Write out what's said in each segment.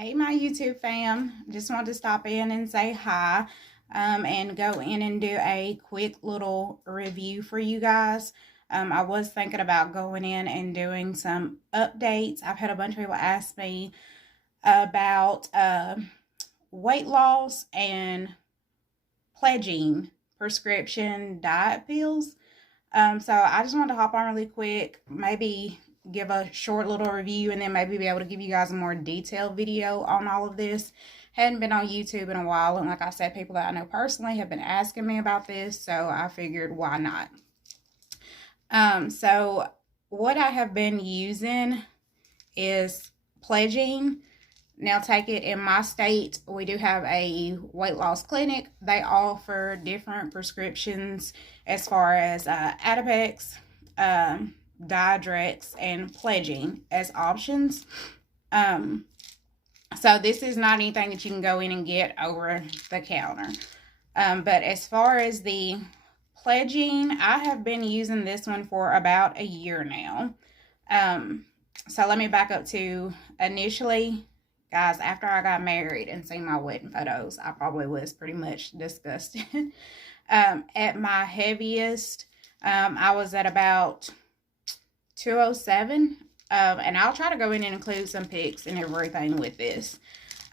Hey, my YouTube fam. Just wanted to stop in and say hi and go in and do a quick little review for you guys. I was thinking about going in and doing some updates. I've had a bunch of people ask me about weight loss and Plegine prescription diet pills. So I just wanted to hop on really quick, maybe give a short little review, and then maybe be able to give you guys a more detailed video on all of this. Hadn't been on YouTube in a while, and like I said, people that I know personally have been asking me about this, so I figured why not. So what I have been using is Plegine. Now, take it in my state, we do have a weight loss clinic. They offer different prescriptions as far as Adipex, Diadrex, and Plegine as options. So this is not anything that you can go in and get over the counter. But as far as the Plegine, I have been using this one for about a year now. So let me back up to initially, guys, after I got married and seen my wedding photos, I probably was pretty much disgusted. At my heaviest, I was at about 207. And I'll try to go in and include some pics and everything with this.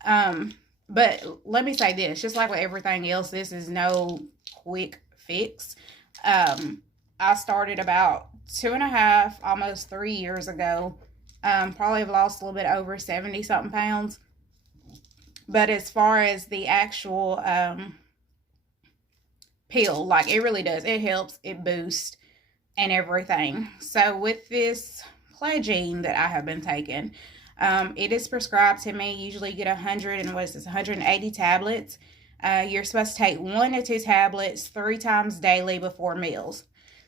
But let me say this, just like with everything else, this is no quick fix. I started about 2.5, almost 3 years ago. Probably have lost a little bit over 70 something pounds. But as far as the actual pill, like, it really does. It helps, it boosts, and everything. So with this Plegine that I have been taking, it is prescribed to me. Usually you get 180 tablets. You're supposed to take 1 to 2 tablets 3 times daily before meals.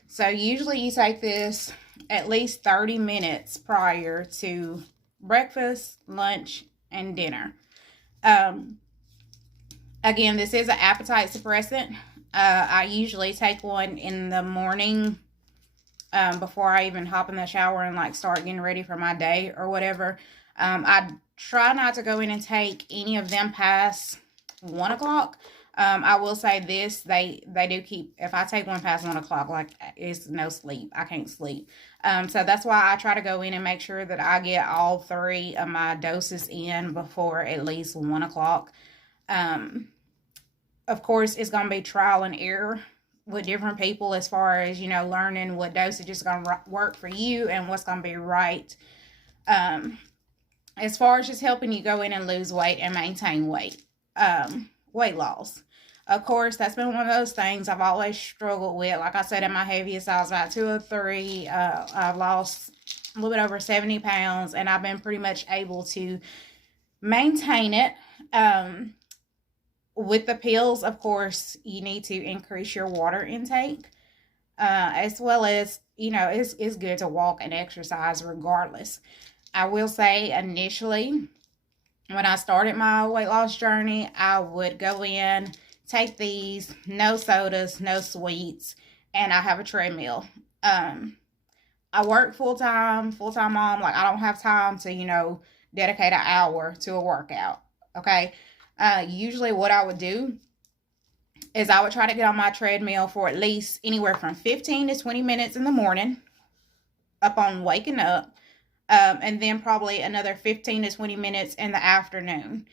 So usually you take this at least 30 minutes prior to breakfast, lunch, and dinner. Again, this is an appetite suppressant. I usually take one in the morning before I even hop in the shower and like start getting ready for my day or whatever. I try not to go in and take any of them past 1 o'clock. I will say this, they do keep, if I take one past 1 o'clock, like, it's no sleep. I can't sleep. So that's why I try to go in and make sure that I get all 3 of my doses in before at least 1 o'clock. Of course, it's going to be trial and error with different people as far as, learning what dosage is going to work for you and what's going to be right. As far as just helping you go in and lose weight and maintain weight loss. Of course, that's been one of those things I've always struggled with. Like I said, at my heaviest, I was about 203. I've lost a little bit over 70 pounds, and I've been pretty much able to maintain it. With the pills, of course, you need to increase your water intake, as well as, it's good to walk and exercise regardless. I will say, initially, when I started my weight loss journey, I would go in, take these, no sodas, no sweets, and I have a treadmill. I work full-time mom. Like, I don't have time to, dedicate an hour to a workout, okay? Usually what I would do is I would try to get on my treadmill for at least anywhere from 15 to 20 minutes in the morning upon waking up. And then probably another 15 to 20 minutes in the afternoon,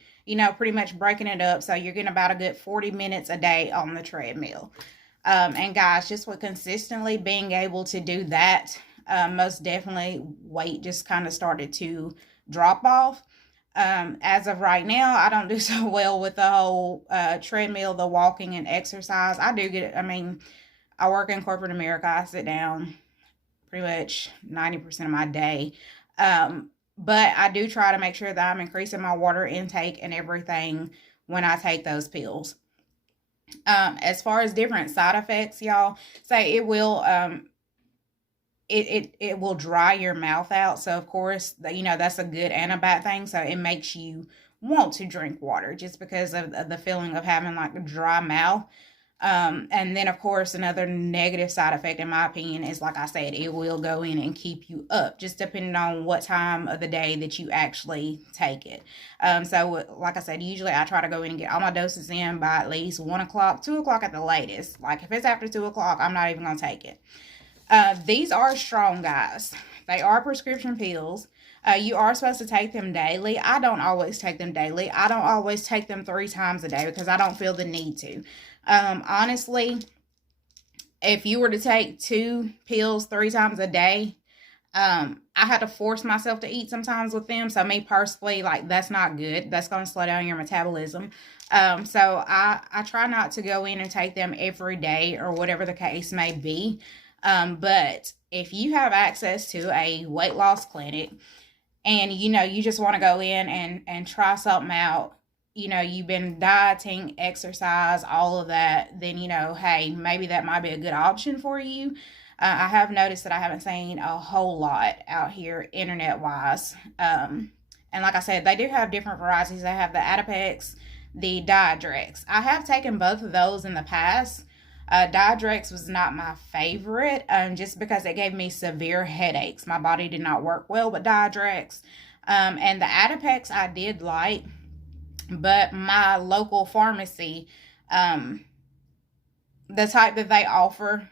pretty much breaking it up. So you're getting about a good 40 minutes a day on the treadmill. And guys, just with consistently being able to do that, most definitely weight just kind of started to drop off. As of right now, I don't do so well with the whole treadmill, the walking and exercise. I do get, I work in corporate America. I sit down pretty much 90% of my day. But I do try to make sure that I'm increasing my water intake and everything when I take those pills. As far as different side effects, y'all, say it will, it will dry your mouth out. So of course, that's a good and a bad thing. So it makes you want to drink water just because of the feeling of having like a dry mouth. And then, of course, another negative side effect, in my opinion, is like I said, it will go in and keep you up, just depending on what time of the day that you actually take it. So, like I said, usually I try to go in and get all my doses in by at least 1 o'clock, 2 o'clock at the latest. Like, if it's after 2 o'clock, I'm not even going to take it. These are strong, guys. They are prescription pills. You are supposed to take them daily. I don't always take them daily. I don't always take them 3 times a day because I don't feel the need to. Honestly, if you were to take 2 pills 3 times a day, I had to force myself to eat sometimes with them. So me personally, like, that's not good. That's going to slow down your metabolism. So I try not to go in and take them every day or whatever the case may be. But if you have access to a weight loss clinic and, you just want to go in and try something out, you've been dieting, exercise, all of that, then, hey, maybe that might be a good option for you. I have noticed that I haven't seen a whole lot out here internet-wise. And like I said, they do have different varieties. They have the Adipex, the Diadrex. I have taken both of those in the past. Diadrex was not my favorite, just because it gave me severe headaches. My body did not work well with Diadrex. And the Adipex I did like, but my local pharmacy, the type that they offer,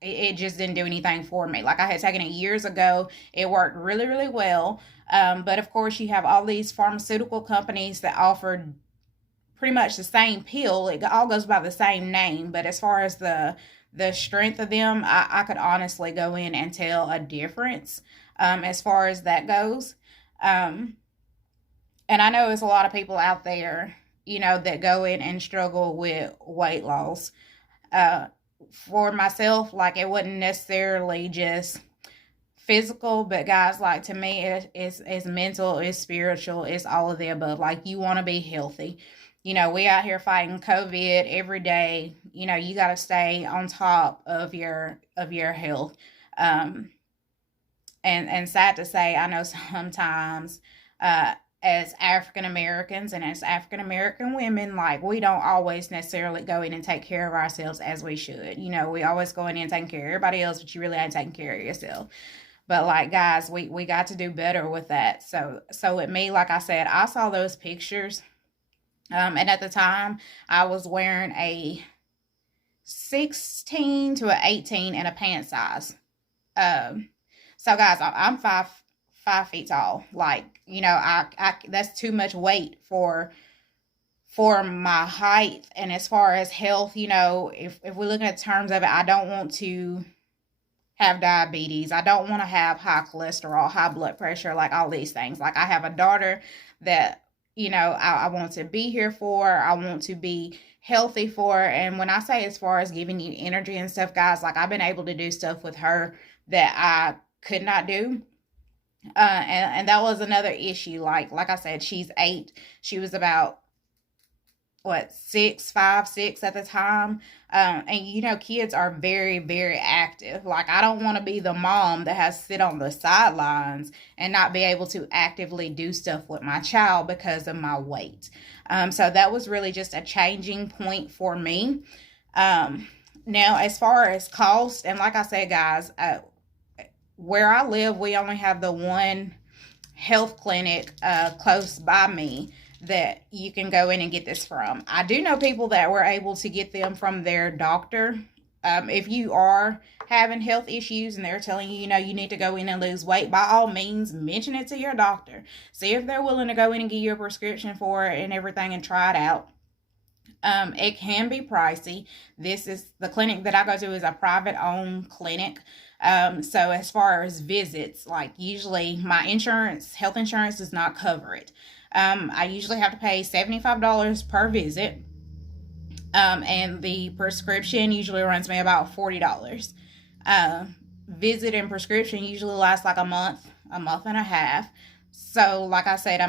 it just didn't do anything for me. Like, I had taken it years ago. It worked really, really well. But of course, you have all these pharmaceutical companies that offer pretty much the same pill. It all goes by the same name. But as far as the strength of them, I could honestly go in and tell a difference as far as that goes. And I know there's a lot of people out there, that go in and struggle with weight loss. For myself, like, it wasn't necessarily just physical, but guys, like, to me, it's mental, it's spiritual, it's all of the above. Like, you want to be healthy. We out here fighting COVID every day. You got to stay on top of your health. And sad to say, I know sometimes, as African Americans and as African American women, like, we don't always necessarily go in and take care of ourselves as we should. We always go in and taking care of everybody else, but you really ain't taking care of yourself. But, like, guys, we got to do better with that. So with me, like I said, I saw those pictures. And at the time, I was wearing a 16 to an 18 in a pant size. So guys, I'm 5 feet tall. Like, I that's too much weight for my height. And as far as health, if we're looking at terms of it, I don't want to have diabetes. I don't want to have high cholesterol, high blood pressure, like all these things. Like, I have a daughter that, I want to be here for. I want to be healthy for. And when I say as far as giving you energy and stuff, guys, like, I've been able to do stuff with her that I could not do. And that was another issue. Like I said, she's 8. She was about, 5, 6 at the time. And kids are very, very active. Like, I don't want to be the mom that has to sit on the sidelines and not be able to actively do stuff with my child because of my weight. So that was really just a changing point for me. Now, as far as cost, and like I said, guys, where I live, we only have the one health clinic close by me that you can go in and get this from. I do know people that were able to get them from their doctor. If you are having health issues and they're telling you, you need to go in and lose weight, by all means, mention it to your doctor. See if they're willing to go in and give you a prescription for it and everything and try it out. It can be pricey. The clinic that I go to is a private owned clinic. So as far as visits, like, usually my health insurance does not cover it. I usually have to pay $75 per visit. And the prescription usually runs me about $40. Visit and prescription usually lasts like a month and a half. So like I said,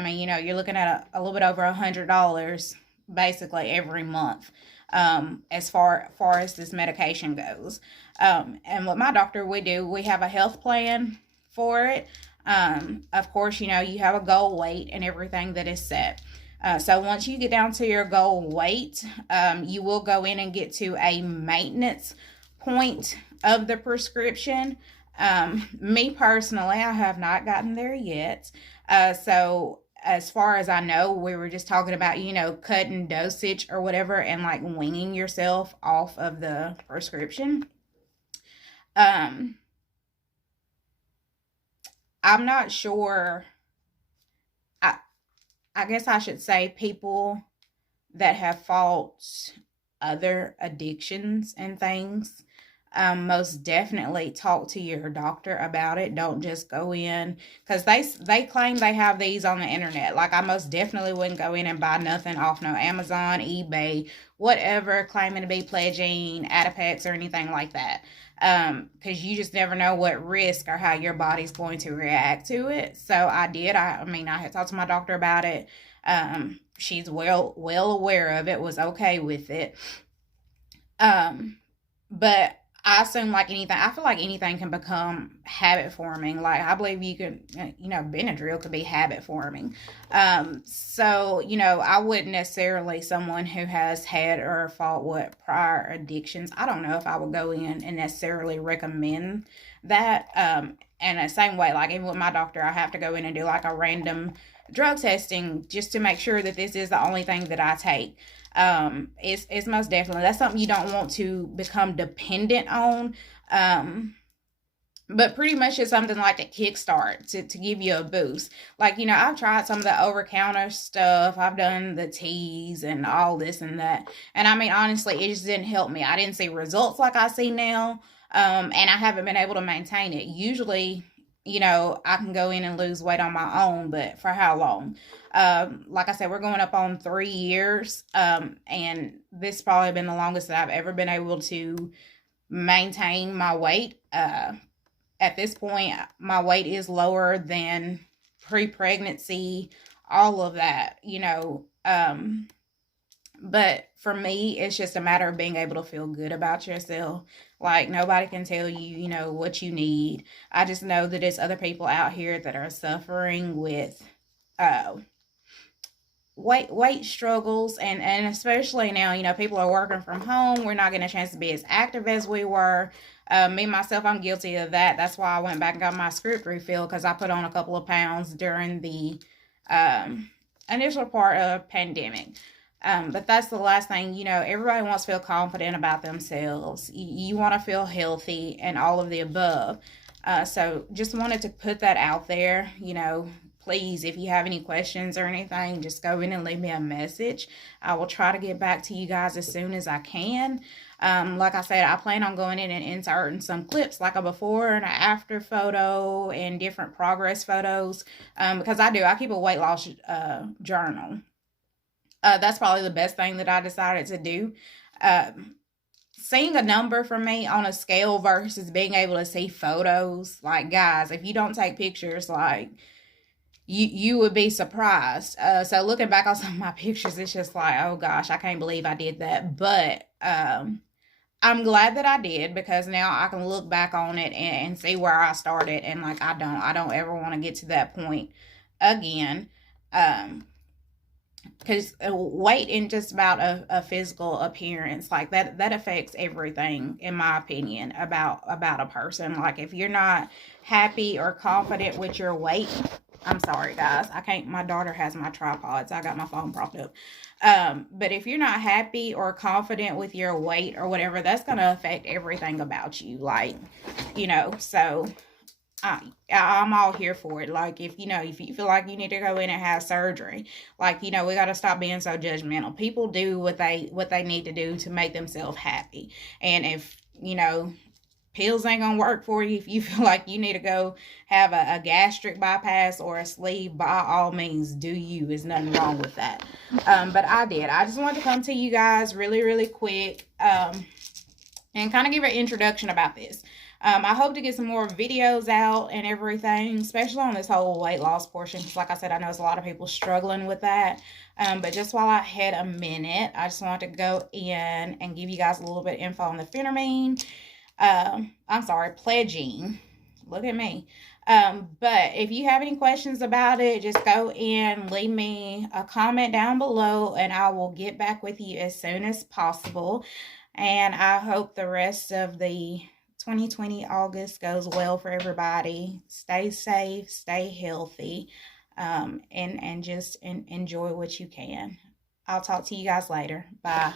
you're looking at a little bit over $100 basically every month. As far as this medication goes. And what my doctor, we have a health plan for it. Of course, you have a goal weight and everything that is set. So once you get down to your goal weight, you will go in and get to a maintenance point of the prescription. Me personally, I have not gotten there yet. So as far as I know, we were just talking about, cutting dosage or whatever and like weaning yourself off of the prescription. I'm not sure. I guess I should say people that have fought other addictions and things, most definitely talk to your doctor about it. Don't just go in, because they claim they have these on the internet. Like, I most definitely wouldn't go in and buy nothing off no Amazon, eBay, whatever, claiming to be Plegine, Adipex, or anything like that. Because you just never know what risk or how your body's going to react to it. So I did. I had talked to my doctor about it. She's well aware of it, was okay with it. But I assume, like anything, I feel like anything can become habit forming. Like, I believe you can, Benadryl could be habit forming. So, I wouldn't necessarily, someone who has had or fought with prior addictions, I don't know if I would go in and necessarily recommend that. And the same way, like, even with my doctor, I have to go in and do like a random drug testing just to make sure that this is the only thing that I take. It's most definitely, that's something you don't want to become dependent on. But pretty much it's something like a kickstart to give you a boost. Like, I've tried some of the over-counter stuff. I've done the teas and all this and that. And honestly, it just didn't help me. I didn't see results like I see now. And I haven't been able to maintain it. Usually, I can go in and lose weight on my own, but for how long? Like I said, we're going up on 3 years. And this probably been the longest that I've ever been able to maintain my weight. At this point, my weight is lower than pre-pregnancy, all of that, but for me, it's just a matter of being able to feel good about yourself. Like, nobody can tell you, what you need. I just know that there's other people out here that are suffering with weight struggles, and especially now, people are working from home. We're not getting a chance to be as active as we were. Me, myself, I'm guilty of that. That's why I went back and got my script refilled, because I put on a couple of pounds during the initial part of pandemic. But that's the last thing, everybody wants to feel confident about themselves. You want to feel healthy and all of the above. So just wanted to put that out there, please, if you have any questions or anything, just go in and leave me a message. I will try to get back to you guys as soon as I can. Like I said, I plan on going in and inserting some clips, like a before and an after photo and different progress photos, because I keep a weight loss journal. That's probably the best thing that I decided to do. Seeing a number for me on a scale versus being able to see photos, like, guys, if you don't take pictures, like, you would be surprised. So looking back on some of my pictures, it's just like, oh gosh, I can't believe I did that. But I'm glad that I did, because now I can look back on it and see where I started, and like, I don't ever want to get to that point again. Because weight isn't just about a physical appearance. Like, that affects everything, in my opinion, about a person. Like, if you're not happy or confident with your weight, I'm sorry, guys, I can't, my daughter has my tripod, so I got my phone propped up. But if you're not happy or confident with your weight or whatever, that's going to affect everything about you. Like, so I'm all here for it. Like, if you feel like you need to go in and have surgery, like, we got to stop being so judgmental. People do what they need to do to make themselves happy. And if, pills ain't gonna work for you, if you feel like you need to go have a gastric bypass or a sleeve, by all means, do you. There's nothing wrong with that. But I just wanted to come to you guys really, really quick, and kind of give an introduction about this. I hope to get some more videos out and everything, especially on this whole weight loss portion, because like I said, I know there's a lot of people struggling with that. But just while I had a minute, I just wanted to go in and give you guys a little bit of info on the phentermine. Plegine. Look at me. But if you have any questions about it, just go and leave me a comment down below and I will get back with you as soon as possible. And I hope the rest of the 2020 August goes well for everybody. Stay safe, stay healthy, and just enjoy what you can. I'll talk to you guys later. Bye.